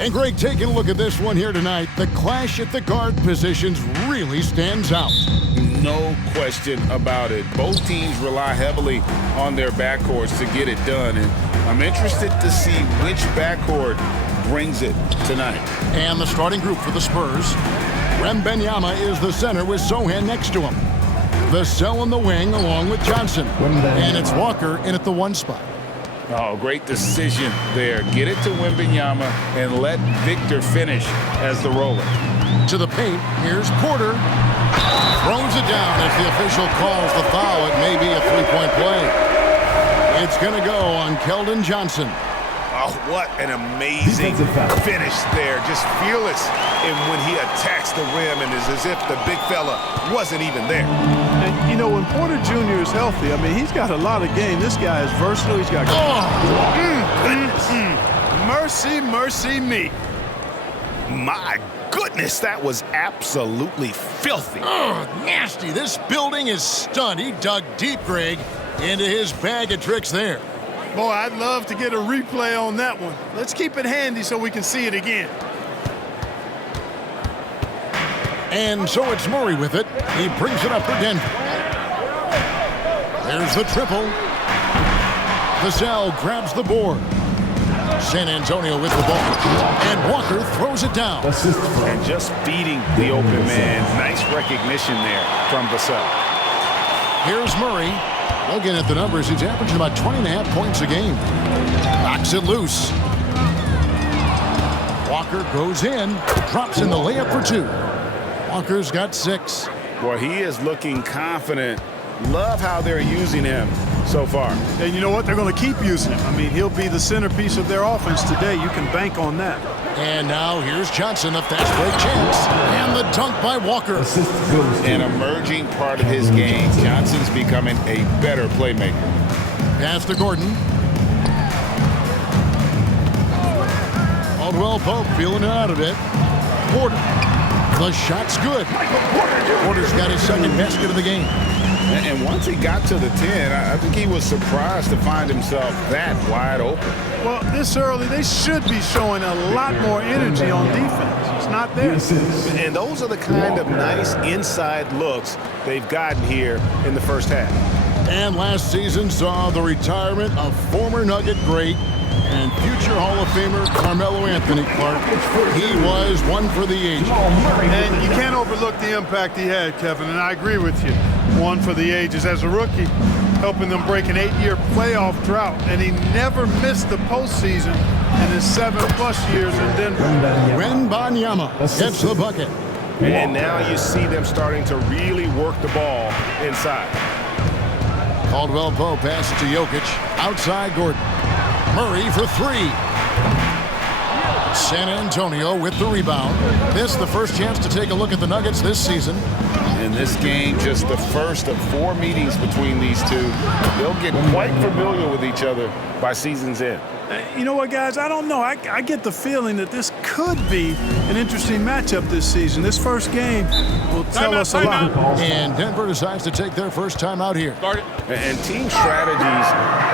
And Greg, taking a look at this one here tonight, the clash at the guard positions really stands out. No question about it. Both teams rely heavily on their backcourts to get it done, and I'm interested to see which backcourt brings it tonight. And the starting group for the Spurs. Wembanyama is the center with Sohan next to him. Vassell in the wing along with Johnson. And it's Walker in at the 1 spot. Oh, great decision there. Get it to Wembanyama and let Victor finish as the roller. To the paint, here's Porter. Throws it down as the official calls the foul. It may be a 3-point play. It's going to go on Keldon Johnson. Oh, what an amazing finish there. Just fearless when he attacks the rim, and it's as if the big fella wasn't even there. And, you know, when Porter Jr. is healthy, I mean, he's got a lot of game. This guy is versatile. He's got... Mercy, mercy me. My goodness, that was absolutely filthy. Oh, nasty. This building is stunned. He dug deep, Greg, into his bag of tricks there. Boy, I'd love to get a replay on that one. Let's keep it handy so we can see it again. And so it's Murray with it. He brings it up for Denver. There's the triple. Vassell grabs the board. San Antonio with the ball. And Walker throws it down. And just beating the open man. Nice recognition there from Vassell. Here's Murray. Looking at the numbers, he's averaging about 20.5 points a game. Knocks it loose. Walker goes in, drops in the layup for 2. Walker's got 6. Well, he is looking confident. Love how they're using him so far. And you know what? They're going to keep using him. I mean, he'll be the centerpiece of their offense today. You can bank on that. And now here's Johnson, a fast break chance. And the dunk by Walker. An emerging part of his game. Johnson's becoming a better playmaker. Pass to Gordon. Caldwell Pope feeling it out of it. Porter. The shot's good. Porter's got his second basket of the game. And once he got to the 10, I think he was surprised to find himself that wide open. Well, this early, they should be showing a lot more energy on defense. It's not there. And those are the kind of nice inside looks they've gotten here in the first half. And last season saw the retirement of former Nugget great and future Hall of Famer Carmelo Anthony Clark. He was one for the ages. And you can't overlook the impact he had, Kevin, and I agree with you. One for the ages as a rookie, helping them break an 8-year playoff drought, and he never missed the postseason in his 7+ years in Denver. Wembanyama gets the bucket. And now you see them starting to really work the ball inside. Caldwell Pope passes to Jokic. Outside Gordon. Murray for 3. San Antonio with the rebound. This the first chance to take a look at the Nuggets this season. In this game, just the first of 4 meetings between these two. They'll get quite familiar with each other by season's end. You know what, guys? I don't know. I get the feeling that this could be an interesting matchup this season. This first game will tell us a lot. And Denver decides to take their first time out here. And team strategies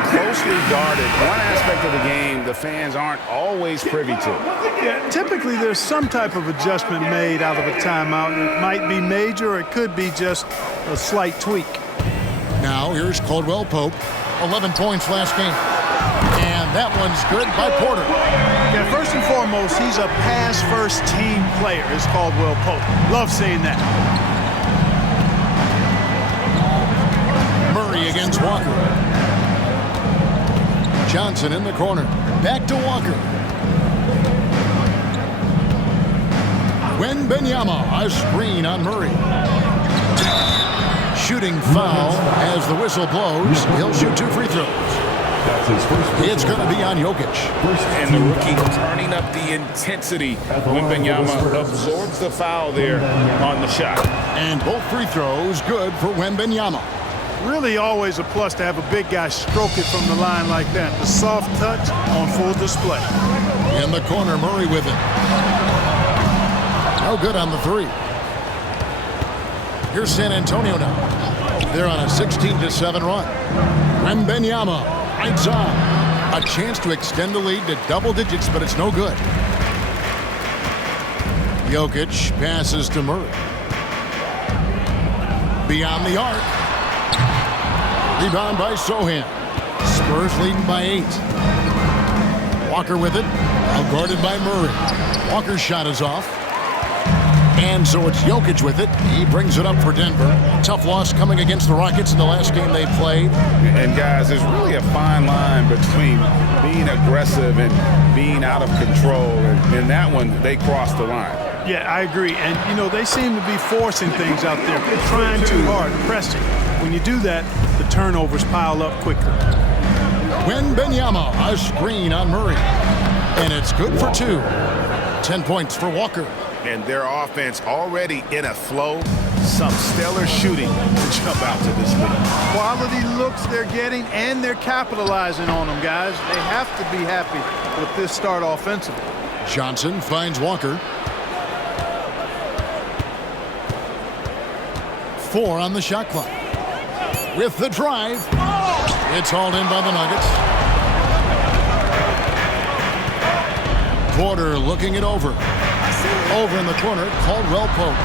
closely guarded. One aspect of the game the fans aren't always privy to. Yeah, typically there's some type of adjustment made out of a timeout. It might be major, or it could be just a slight tweak. Now here's Caldwell Pope. 11 points last game. And that one's good by Porter. Yeah, first and foremost, he's a pass-first team player, is Caldwell Pope. Love seeing that. Murray against Walker. Johnson in the corner. Back to Walker. Wembanyama, a screen on Murray. Shooting foul as the whistle blows. He'll shoot 2 free throws. It's going to be on Jokic. And the rookie turning up the intensity. Wembanyama absorbs the foul there on the shot. And both free throws good for Wembanyama. Really always a plus to have a big guy stroke it from the line like that. The soft touch on full display. In the corner, Murray with it. No good on the 3. Here's San Antonio now. They're on a 16-7 run. Wembanyama. Right side. A chance to extend the lead to double digits, but it's no good. Jokic passes to Murray. Beyond the arc. Rebound by Sohan. Spurs leading by 8. Walker with it. Outguarded by Murray. Walker's shot is off. And so it's Jokic with it. He brings it up for Denver. Tough loss coming against the Rockets in the last game they played. And guys, there's really a fine line between being aggressive and being out of control. And in that one, they crossed the line. Yeah, I agree. And, you know, they seem to be forcing things out there, trying too hard, pressing. When you do that, the turnovers pile up quicker. Wembanyama, a screen on Murray. And it's good for 2. 10 points for Walker. And their offense already in a flow. Some stellar shooting to jump out to this league. Quality looks they're getting, and they're capitalizing on them, guys. They have to be happy with this start offensively. Johnson finds Walker. 4 on the shot clock. With the drive. It's hauled in by the Nuggets. Porter looking it over. Over in the corner, Caldwell Pope.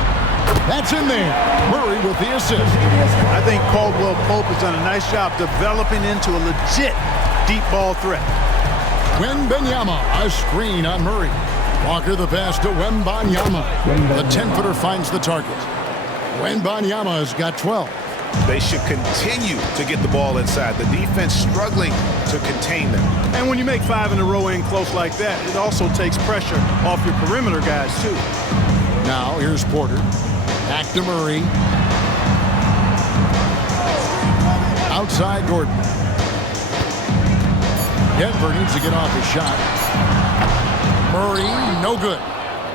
That's in there. Murray with the assist. I think Caldwell Pope has done a nice job developing into a legit deep ball threat. Wembanyama, a screen on Murray. Walker the pass to Wembanyama. The 10-footer finds the target. Wembanyama has got 12. They should continue to get the ball inside. The defense struggling to contain them. And when you make 5 in a row in close like that, it also takes pressure off your perimeter guys, too. Now, here's Porter. Back to Murray. Outside Gordon. Denver needs to get off his shot. Murray, no good.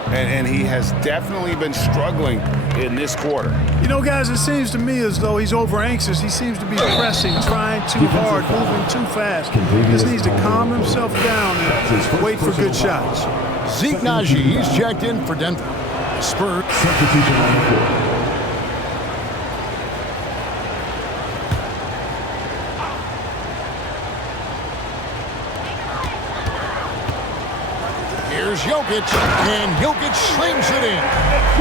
And he has definitely been struggling in this quarter. You know, guys, it seems to me as though he's over anxious. He seems to be pressing, trying too hard, moving too fast. He just needs to calm himself down and wait for good shots. Zeke Naji, he's checked in for Denver. Spurs. Substitution on the court. Here's Jokic, and Jokic slings it in.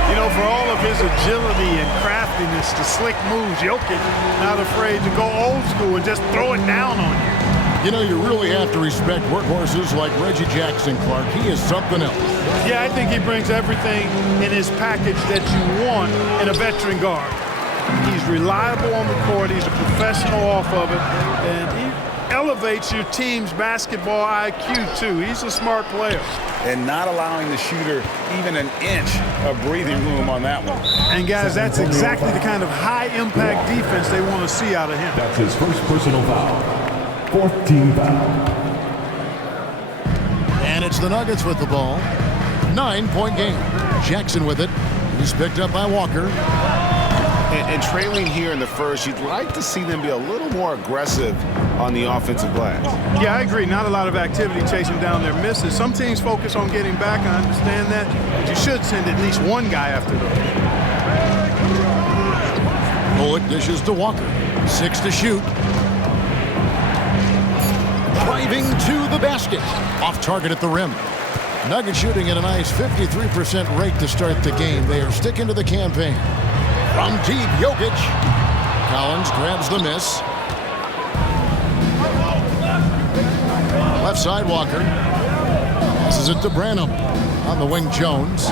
You know, for all of his agility and craftiness, the slick moves, Jokic not afraid to go old school and just throw it down on you. You know, you really have to respect workhorses like Reggie Jackson, Clark. He is something else. Yeah, I think he brings everything in his package that you want in a veteran guard. He's reliable on the court. He's a professional off of it. And he elevates your team's basketball IQ, too. He's a smart player. And not allowing the shooter even an inch of breathing room on that one. And, guys, that's exactly the kind of high-impact defense they want to see out of him. That's his first personal foul. 4th team foul. And it's the Nuggets with the ball. 9-point game. Jackson with it. He's picked up by Walker. And trailing here in the first, you'd like to see them be a little more aggressive on the offensive glass. Yeah, I agree. Not a lot of activity chasing down their misses. Some teams focus on getting back. I understand that. But you should send at least one guy after them. Bullock dishes to Walker. 6 to shoot. Driving to the basket. Off target at the rim. Nuggets shooting at a nice 53% rate to start the game. They are sticking to the campaign. From deep, Jokic. Collins grabs the miss. Left side, Walker. Passes it to Branham. On the wing, Jones.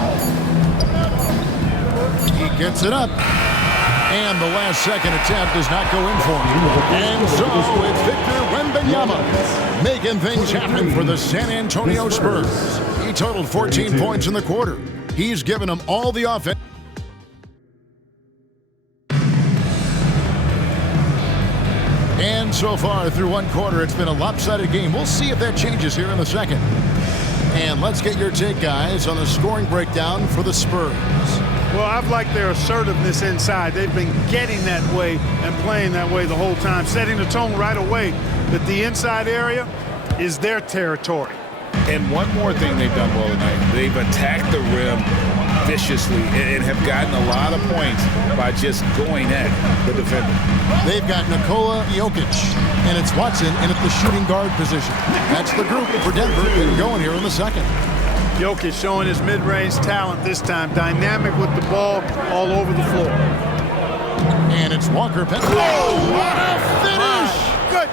He gets it up. And the last second attempt does not go in for him. And so it's Victor Wembanyama making things happen for the San Antonio Spurs. He totaled 14 points in the quarter. He's given them all the offense. And so far through one quarter, it's been a lopsided game. We'll see if that changes here in the second. And let's get your take, guys, on the scoring breakdown for the Spurs. Well, I've liked their assertiveness inside. They've been getting that way and playing that way the whole time, setting the tone right away that the inside area is their territory. And one more thing they've done well tonight. They've attacked the rim viciously and have gotten a lot of points by just going at the defender. They've got NIKOLA, Jokic, and it's Watson in at the shooting guard position. That's the group for Denver getting going here in the second. Jokic showing his mid-range talent this time. Dynamic with the ball all over the floor. And it's Walker. Oh, what a finish! Good.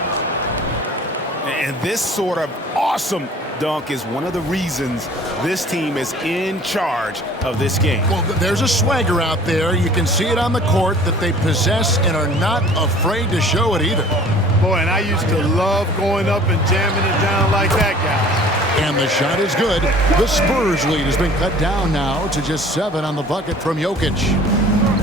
And this sort of awesome dunk is one of the reasons this team is in charge of this game. Well, there's a swagger out there. You can see it on the court that they possess and are not afraid to show it either. Boy, and I used to love going up and jamming it down like that guy. And the shot is good. The Spurs lead has been cut down now to just 7 on the bucket from Jokic.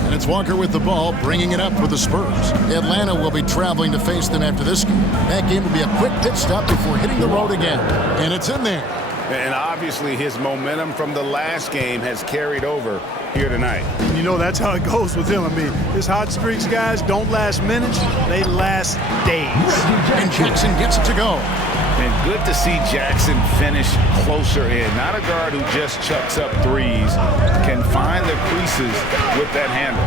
And it's Walker with the ball, bringing it up for the Spurs. Atlanta will be traveling to face them after this game. That game will be a quick pit stop before hitting the road again. And it's in there. And obviously his momentum from the last game has carried over here tonight. And you know that's how it goes with him. I mean, his hot streaks, guys, don't last minutes. They last days. And Jackson gets it to go. And good to see Jackson finish closer in. Not a guard who just chucks up threes. Can find the creases with that handle.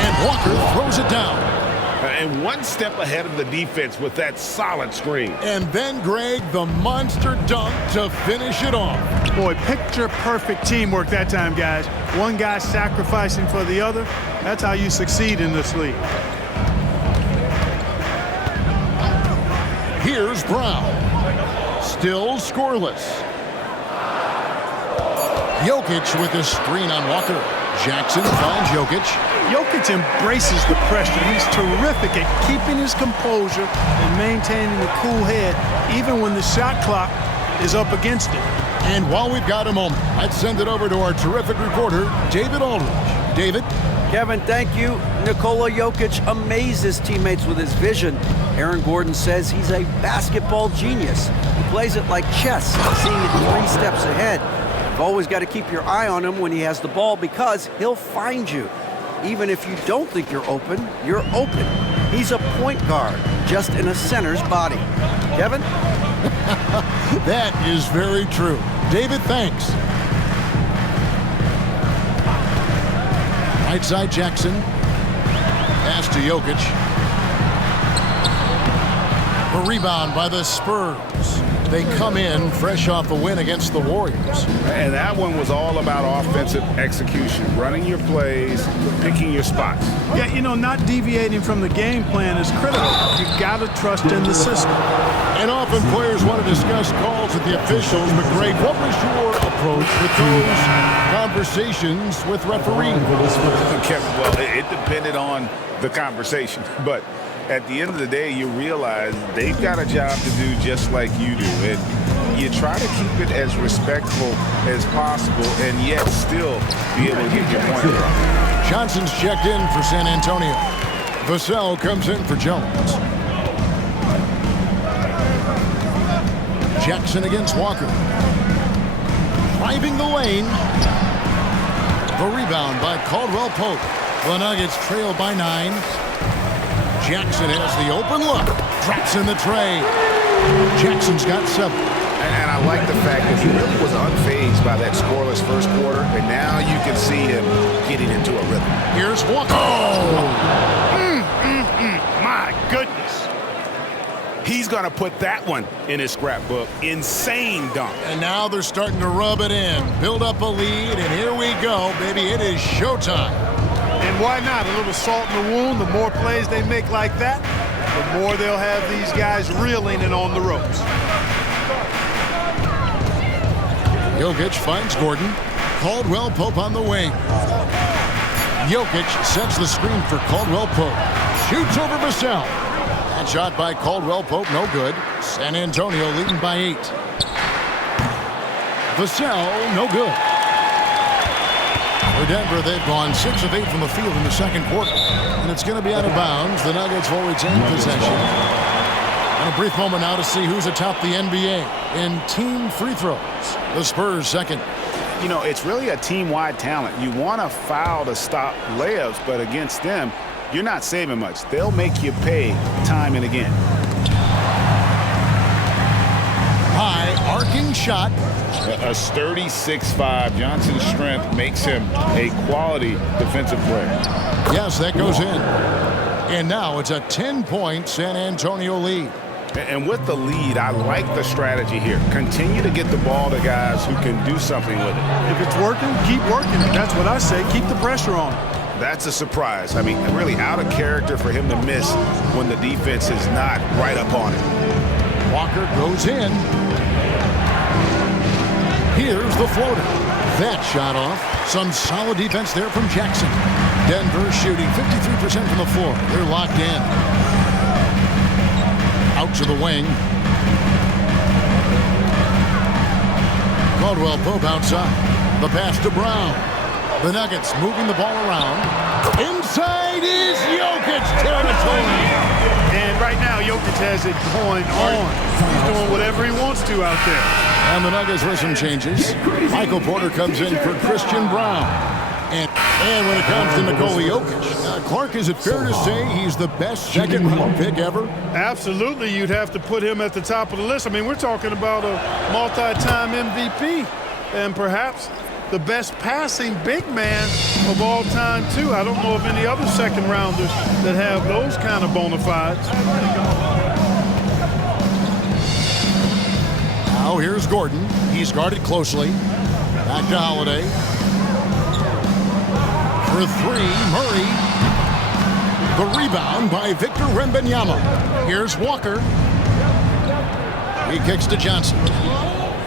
And Walker throws it down. And one step ahead of the defense with that solid screen. And then, Greg, the monster dunk to finish it off. Boy, picture-perfect teamwork that time, guys. One guy sacrificing for the other. That's how you succeed in this league. Here's Brown. Still scoreless. Jokic with the screen on Walker. Jackson finds Jokic. Jokic embraces the pressure. He's terrific at keeping his composure and maintaining a cool head even when the shot clock is up against him. And while we've got a moment, let's send it over to our terrific reporter, David Aldridge. David? Kevin, thank you. NIKOLA Jokic amazes teammates with his vision. Aaron Gordon says he's a basketball genius. He plays it like chess, seeing it 3 steps ahead. You've always got to keep your eye on him when he has the ball because he'll find you. Even if you don't think you're open, you're open. He's a point guard, just in a center's body. Kevin? That is very true. David, thanks. Right side Jackson. Pass to Jokic. A rebound by the Spurs. They come in fresh off a win against the Warriors. And that one was all about offensive execution. Running your plays, picking your spots. Yeah, you know, not deviating from the game plan is critical. You got to trust in the system. And often players want to discuss calls with the officials, but Greg, what was your approach with those conversations with referees? Well, it depended on the conversation, but at the end of the day, you realize they've got a job to do just like you do. And you try to keep it as respectful as possible and yet still be able to get your point across. Johnson's checked in for San Antonio. Vassell comes in for Jones. Jackson against Walker. Driving the lane. The rebound by Caldwell Pope. The Nuggets trail by 9. Jackson has the open look. Drops in the tray. Jackson's got 7. And I like the fact that he really was unfazed by that scoreless first quarter, and now you can see him getting into a rhythm. Here's Walker. My goodness. He's going to put that one in his scrapbook. Insane dunk. And now they're starting to rub it in. Build up a lead, and here we go, baby. It is showtime. And why not? A little salt in the wound. The more plays they make like that, the more they'll have these guys reeling and on the ropes. Jokic finds Gordon. Caldwell Pope on the wing. Jokic sets the screen for Caldwell Pope. Shoots over Vassell. That shot by Caldwell Pope, no good. San Antonio leading by 8. Vassell, no good. For Denver, they've gone 6 of 8 from the field in the second quarter. And it's going to be out of bounds. The Nuggets will retain possession. And a brief moment now to see who's atop the NBA in team free throws. The Spurs second. You know, it's really a team-wide talent. You want to foul to stop layups, but against them, you're not saving much. They'll make you pay time and again. High arcing shot. A sturdy 6'5". Johnson's strength makes him a quality defensive player. Yes, that goes in. And now it's a 10-point San Antonio lead. And with the lead, I like the strategy here. Continue to get the ball to guys who can do something with it. If it's working, keep working it. That's what I say. Keep the pressure on. That's a surprise. I mean, really out of character for him to miss when the defense is not right up on it. Walker goes in. Here's the floater. That shot off. Some solid defense there from Jackson. Denver shooting 53% from the floor. They're locked in. Out to the wing. Caldwell Pope outside. The pass to Brown. The Nuggets moving the ball around. Inside is Jokic territory. And right now, Jokic has it going on. He's doing whatever he wants to out there. And the Nuggets with some changes. Michael Porter comes in for Christian Brown. And when it comes to Nikola Jokic, Clark, is it fair to say he's the best second-round pick ever? Absolutely, you'd have to put him at the top of the list. I mean, we're talking about a multi-time MVP and perhaps the best passing big man of all time, too. I don't know of any other second-rounders that have those kind of bona fides. Now here's Gordon. He's guarded closely. Back to Holiday. For three, Murray. The rebound by Victor Wembanyama. Here's Walker. He kicks to Johnson.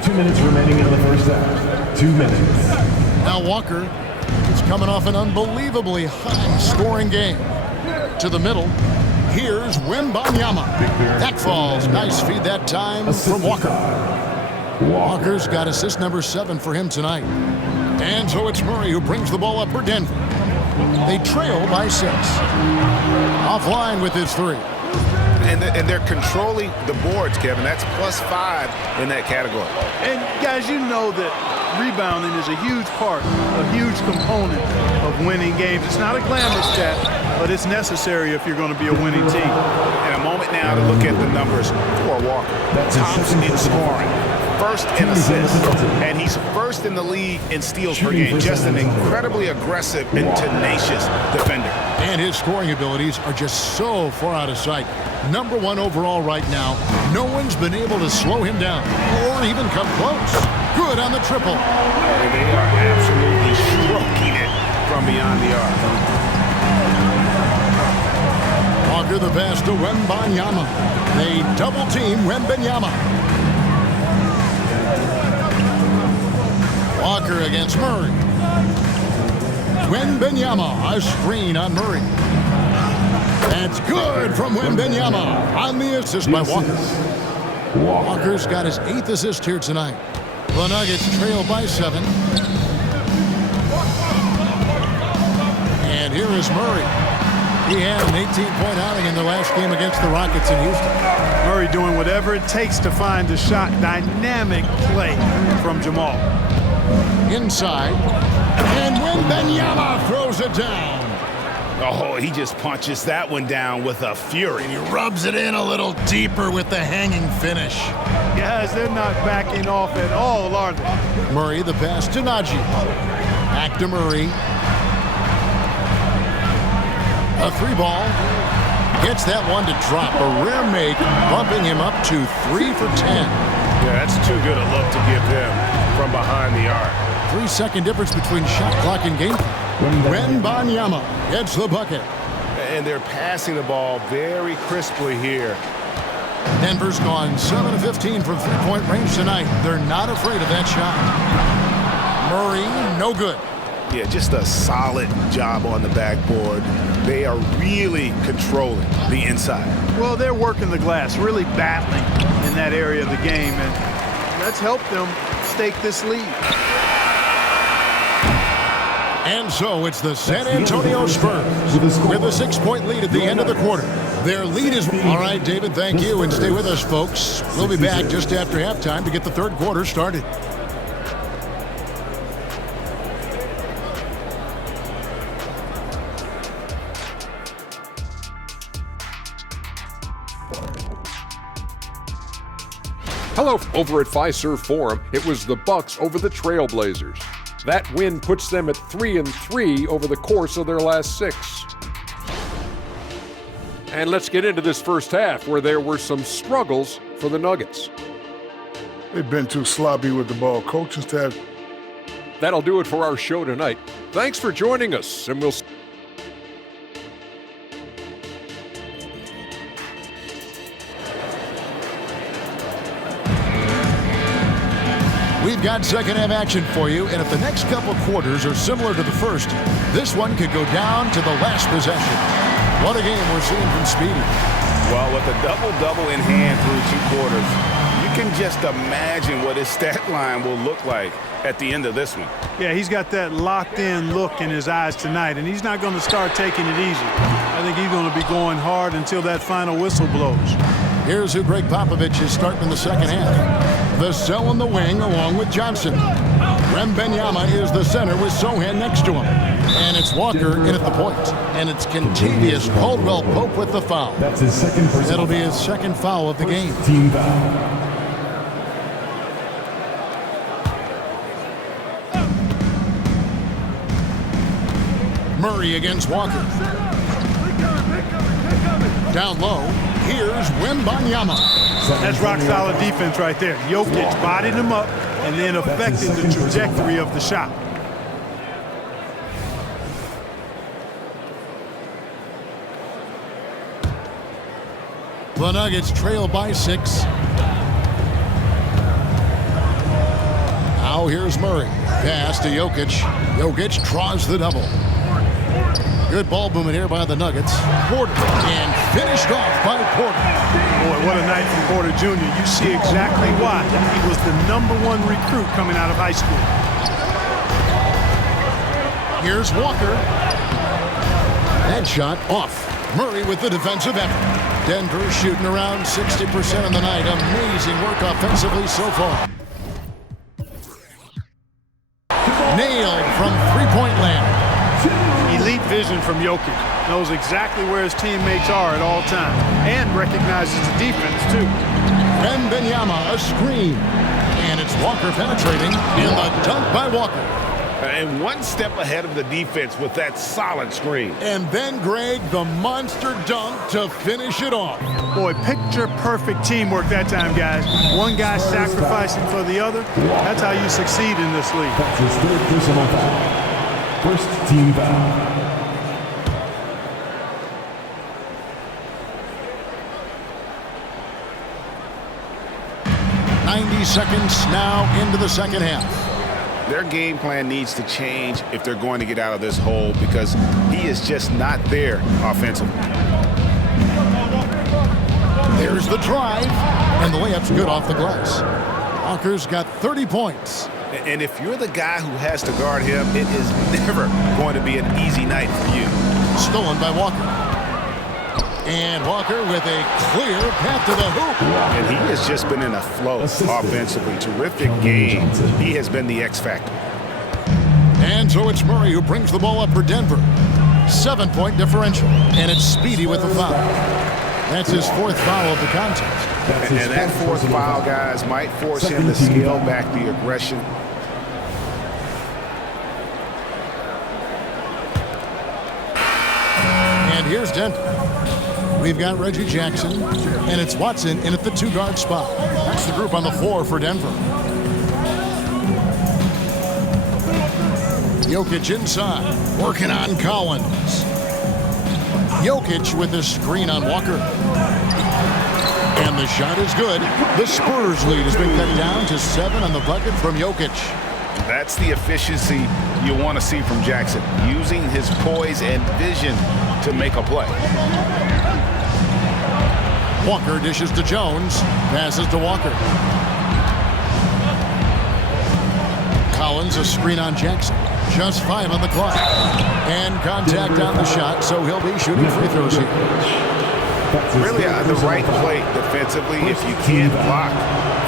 2 minutes remaining in the first half. 2 minutes. Now Walker is coming off an unbelievably high-scoring game. To the middle. Here's Wembanyama. That falls. Nice feed that time from Walker. Walker's got assist number 7 for him tonight. And so it's Murray who brings the ball up for Denver. They trail by 6. Offline with his 3. And they're controlling the boards, Kevin. That's +5 in that category. And, guys, you know that rebounding is a huge part, a huge component of winning games. It's not a glamour stat, but it's necessary if you're going to be a winning team. And a moment now to look at the numbers for Walker. Tops in scoring, first in assists, and he's first in the league in steals per game. Just an incredibly aggressive and tenacious defender. And his scoring abilities are just so far out of sight. Number 1 overall right now. No one's been able to slow him down or even come close. Good on the triple. And they are absolutely stroking it from beyond the arc. Walker the pass to Wembanyama. They double team Wembanyama. Walker against Murray. Wembanyama, a screen on Murray. That's good from Wembanyama on the assist by Walker. Walker's got his 8th assist here tonight. The Nuggets trail by 7. And here is Murray. He had an 18-point outing in the last game against the Rockets in Houston. Murray doing whatever it takes to find a shot. Dynamic play from Jamal. Inside. And Wembanyama throws it down. Oh, he just punches that one down with a fury. He rubs it in a little deeper with the hanging finish. Guys, they're not backing off at all, are they? Murray the pass to Najee. Back to Murray. A 3-ball. Gets that one to drop. A rare make, bumping him up to 3 for 10. Yeah, that's too good a look to give them from behind the arc. 3-second difference between shot clock and game clock. Wembanyama gets the bucket. And they're passing the ball very crisply here. Denver's gone 7 of 15 from 3-point range tonight. They're not afraid of that shot. Murray, no good. Yeah, just a solid job on the backboard. They are really controlling the inside. Well, they're working the glass, really battling in that area of the game, and that's helped them stake this lead. And so it's the San Antonio Spurs with a 6-point lead at the end of the quarter. Their lead is... All right, David, thank you, and stay with us, folks. We'll be back just after halftime to get the third quarter started. Hello, over at Fiserv Forum, it was the Bucks over the Trailblazers. That win puts them at 3-3 over the course of their last 6. And let's get into this first half where there were some struggles for the Nuggets. They've been too sloppy with the ball. Coaching staff. That'll do it for our show tonight. Thanks for joining us, and we'll see. We've got second half action for you, and if the next couple quarters are similar to the first, this one could go down to the last possession. What a game we're seeing from Speedy. Well, with a double-double in hand through 2 quarters, you can just imagine what his stat line will look like at the end of this one. Yeah, he's got that locked-in look in his eyes tonight, and he's not going to start taking it easy. I think he's going to be going hard until that final whistle blows. Here's who Greg Popovich is starting in the second half. Vassell in the wing along with Johnson. Wembanyama is the center with Sohan next to him. And it's Walker in at the point. And it's Contavious Caldwell-Pope with the foul. That's his second personal. That'll be his second foul of the game. Team foul. Murray against Walker. Down low, here's Wembanyama. That's rock-solid defense right there. Jokic bodied him up and then affected the trajectory of the shot. The Nuggets trail by 6. Now here's Murray. Pass to Jokic. Jokic draws the double. Good ball movement here by the Nuggets. Porter, and finished off by Porter. Boy, what a night from Porter Jr. You see exactly why he was the #1 recruit coming out of high school. Here's Walker. That shot off. Murray with the defensive effort. Denver shooting around 60% on the night. Amazing work offensively so far. Nailed from three-point land. Elite vision from Jokic. Knows exactly where his teammates are at all times. And recognizes the defense, too. Wembanyama, a screen. And it's Walker penetrating. And the dunk by Walker. And one step ahead of the defense with that solid screen. And then, Greg, the monster dunk to finish it off. Boy, picture-perfect teamwork that time, guys. One guy sacrificing for the other. That's how you succeed in this league. That's his third personal foul. First team foul. 90 seconds now into the second half. Their game plan needs to change if they're going to get out of this hole because he is just not there offensively. There's the drive, and the layup's good off the glass. Walker's got 30 points. And if you're the guy who has to guard him, it is never going to be an easy night for you. Stolen by Walker. And Walker with a clear path to the hoop. And he has just been in a flow offensively. Terrific game. He has been the X factor. And so it's Murray who brings the ball up for Denver. 7-point differential. And it's Speedy with the foul. That's his 4th foul of the contest. And that 4th foul, guys, might force him to scale back the aggression. And here's Denver. We've got Reggie Jackson, and it's Watson in at the 2-guard spot. That's the group on the floor for Denver. Jokic inside, working on Collins. Jokic with the screen on Walker. And the shot is good. The Spurs lead has been cut down to 7 on the bucket from Jokic. That's the efficiency you want to see from Jackson, using his poise and vision to make a play. Walker dishes to Jones, passes to Walker. Collins, a screen on Jackson. Just 5 on the clock. And contact on the shot, so he'll be shooting free throws here. Really the right play defensively. If you can't block,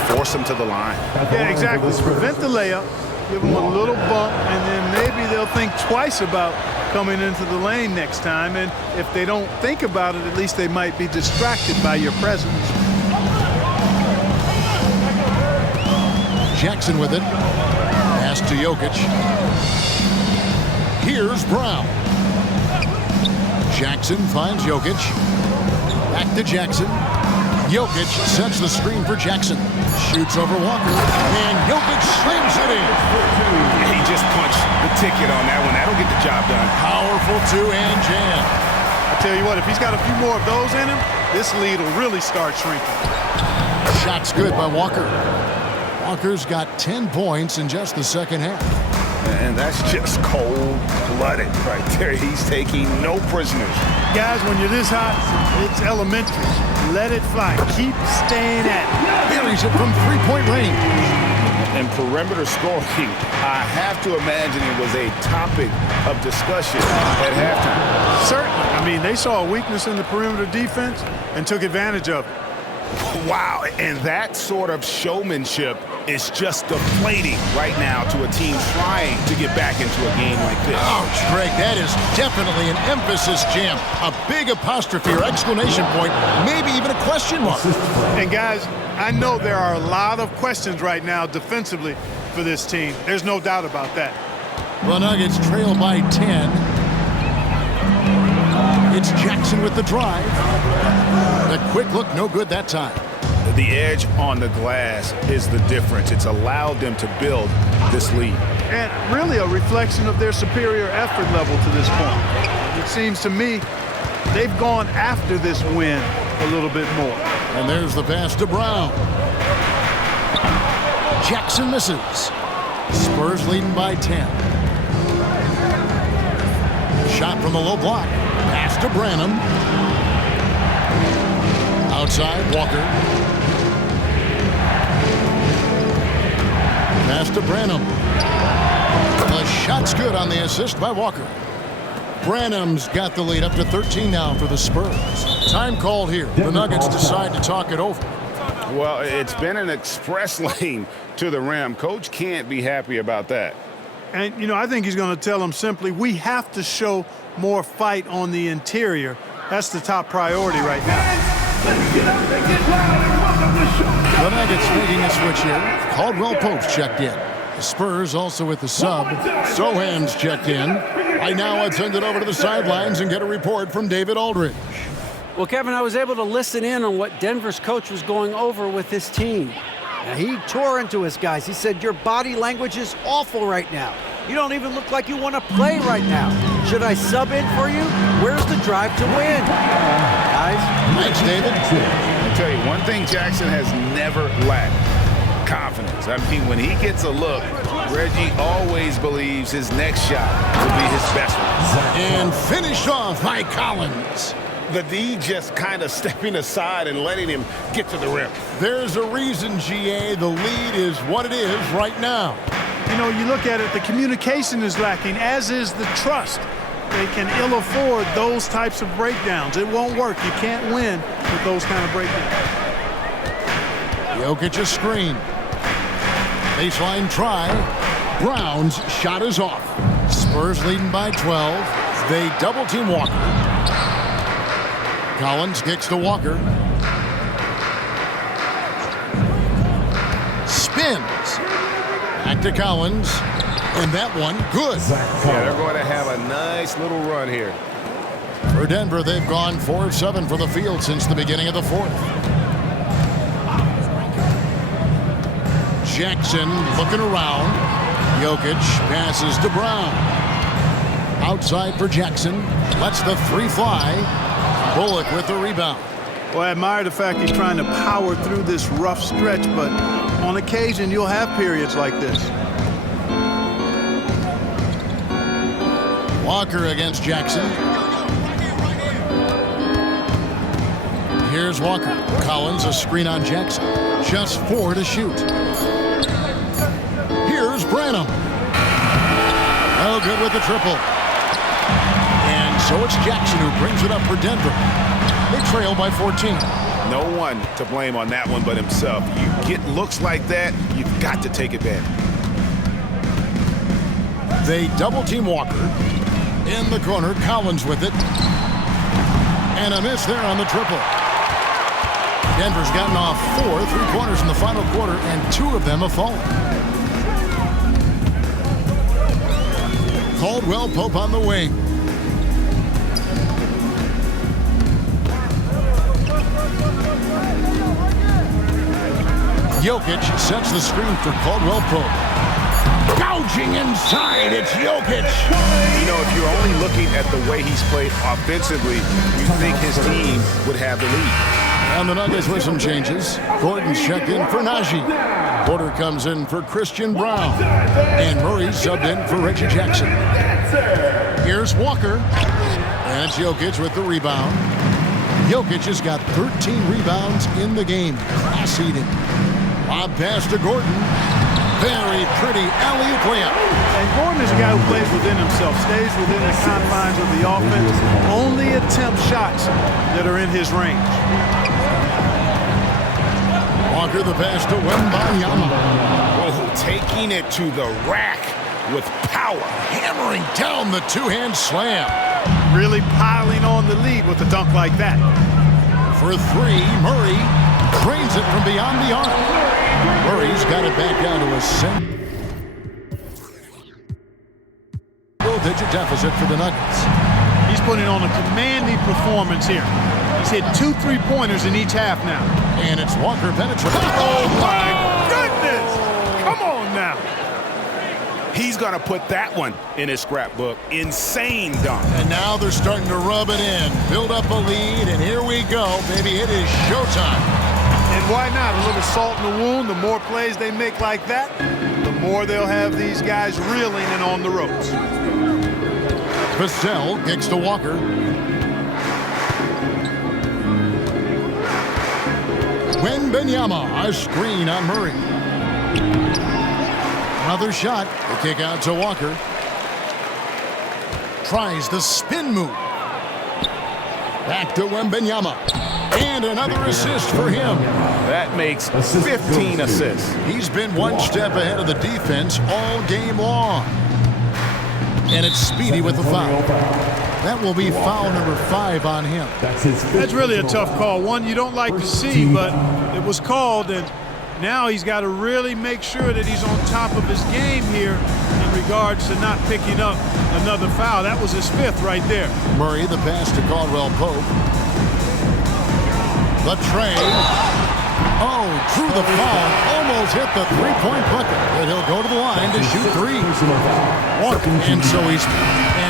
force him to the line. Yeah, exactly. Prevent the layup, give them a little bump, and then maybe they'll think twice about coming into the lane next time. And if they don't think about it, at least they might be distracted by your presence. Jackson with it. Pass to Jokic. Here's Brown. Jackson finds Jokic. Back to Jackson. Jokic sets the screen for Jackson. Shoots over Walker, and Jokic slams it in. He just punched the ticket on that one. That'll get the job done. Powerful two-hand jam. I tell you what, if he's got a few more of those in him, this lead will really start shrinking. Shot's good by Walker. Walker's got 10 points in just the second half. And that's just cold-blooded right there. He's taking no prisoners. Guys, when you're this hot, it's elementary. Let it fly. Keep staying at it. Buries it from three-point range. And perimeter scoring, I have to imagine it was a topic of discussion at halftime. Certainly. I mean, they saw a weakness in the perimeter defense and took advantage of it. Wow, and that sort of showmanship is just deflating right now to a team trying to get back into a game like this. Ouch, Greg, that is definitely an emphasis jam. A big apostrophe or exclamation point, maybe even a question mark. And guys, I know there are a lot of questions right now defensively for this team. There's no doubt about that. The Nuggets trail by 10. It's Jackson with the drive. The quick look, no good that time. The edge on the glass is the difference. It's allowed them to build this lead. And really a reflection of their superior effort level to this point. It seems to me they've gone after this win a little bit more. And there's the pass to Brown. Jackson misses. Spurs leading by 10. Shot from the low block. Pass to Branham. Outside, Walker. Pass to Branham. The shot's good on the assist by Walker. Branham's got the lead up to 13 now for the Spurs. Time called here. The Nuggets decide to talk it over. Well, it's been an express lane to the rim. Coach can't be happy about that. And, you know, I think he's going to tell them simply, we have to show more fight on the interior. That's the top priority right now. The Nuggets making a switch here. Caldwell Pope's checked in. The Spurs also with the sub. Sohan's checked in. Right now, let's send it over to the sidelines and get a report from David Aldridge. Well, Kevin, I was able to listen in on what Denver's coach was going over with his team. Now, he tore into his guys. He said, your body language is awful right now. You don't even look like you want to play right now. Should I sub in for you? Where's the drive to win? Guys? Thanks, David. I'll tell you, one thing Jackson has never lacked, confidence. I mean, when he gets a look, Reggie always believes his next shot will be his best one. And finished off by Collins. The D just kind of stepping aside and letting him get to the rim. There's a reason, GA, the lead is what it is right now. You know, you look at it, the communication is lacking, as is the trust. They can ill afford those types of breakdowns. It won't work. You can't win with those kind of breakdowns. Jokic a screen. Baseline try. Brown's shot is off. Spurs leading by 12. They double team Walker. Collins kicks to Walker. Spins. Back to Collins. And that one, good. Yeah, they're going to have a nice little run here. For Denver, they've gone 4 of 7 for the field since the beginning of the fourth. Jackson looking around. Jokic passes to Brown. Outside for Jackson. Lets the three fly. Bullock with the rebound. Well, I admire the fact he's trying to power through this rough stretch, but on occasion you'll have periods like this. Walker against Jackson. Here's Walker. Collins a screen on Jackson. Just 4 to shoot. Here's Branham. No good with the triple. And so it's Jackson who brings it up for Denver. They trail by 14. No one to blame on that one but himself. You get looks like that, you've got to take advantage. They double team Walker. In the corner, Collins with it. And a miss there on the triple. Denver's gotten off 4 3-pointers in the final quarter, and 2 of them have fallen. Caldwell Pope on the wing. Jokic sets the screen for Caldwell Pope. Gouging inside, it's Jokic. You know, if you're only looking at the way he's played offensively, you think his team would have the lead. And the Nuggets with some changes. Gordon's checked in for Najee. Porter comes in for Christian Brown. And Murray subbed in for Reggie Jackson. Here's Walker. And it's Jokic with the rebound. Jokic has got 13 rebounds in the game. Class-eating. Lob pass to Gordon. Very pretty alley-oop layup. And Gordon is a guy who plays within himself, stays within the confines of the offense, only attempts shots that are in his range. Walker the pass to Wembanyama. Oh, taking it to the rack with power. Hammering down the two-hand slam. Really piling on the lead with a dunk like that. For three, Murray drains it from beyond the arc. Murray's got it back down to a single-digit deficit for the Nuggets. He's putting on a commanding performance here. He's hit 2 3-pointers in each half now. And it's Walker penetrating. Oh, my goodness! Come on now. He's going to put that one in his scrapbook. Insane dunk. And now they're starting to rub it in. Build up a lead, and here we go, baby. It is showtime. And why not? A little salt in the wound. The more plays they make like that, the more they'll have these guys reeling and on the ropes. Vassell kicks to Walker. Wembanyama, a screen on Murray. Another shot. The kick out to Walker. Tries the spin move. Back to Wembanyama. And another assist for him. That makes 15 assists. He's been one step ahead of the defense all game long. And it's Speedy with the foul. That will be foul number 5 on him. That's really a tough call. One you don't like to see, but it was called, and now he's got to really make sure that he's on top of his game here in regards to not picking up another foul. That was his 5th right there. Murray, the pass to Caldwell Pope. The trade. Oh, drew the foul. Almost hit the three-point bucket. But he'll go to the line to shoot 3.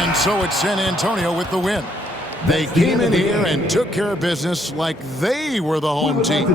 And so it's San Antonio with the win. They came in here and took care of business like they were the home team.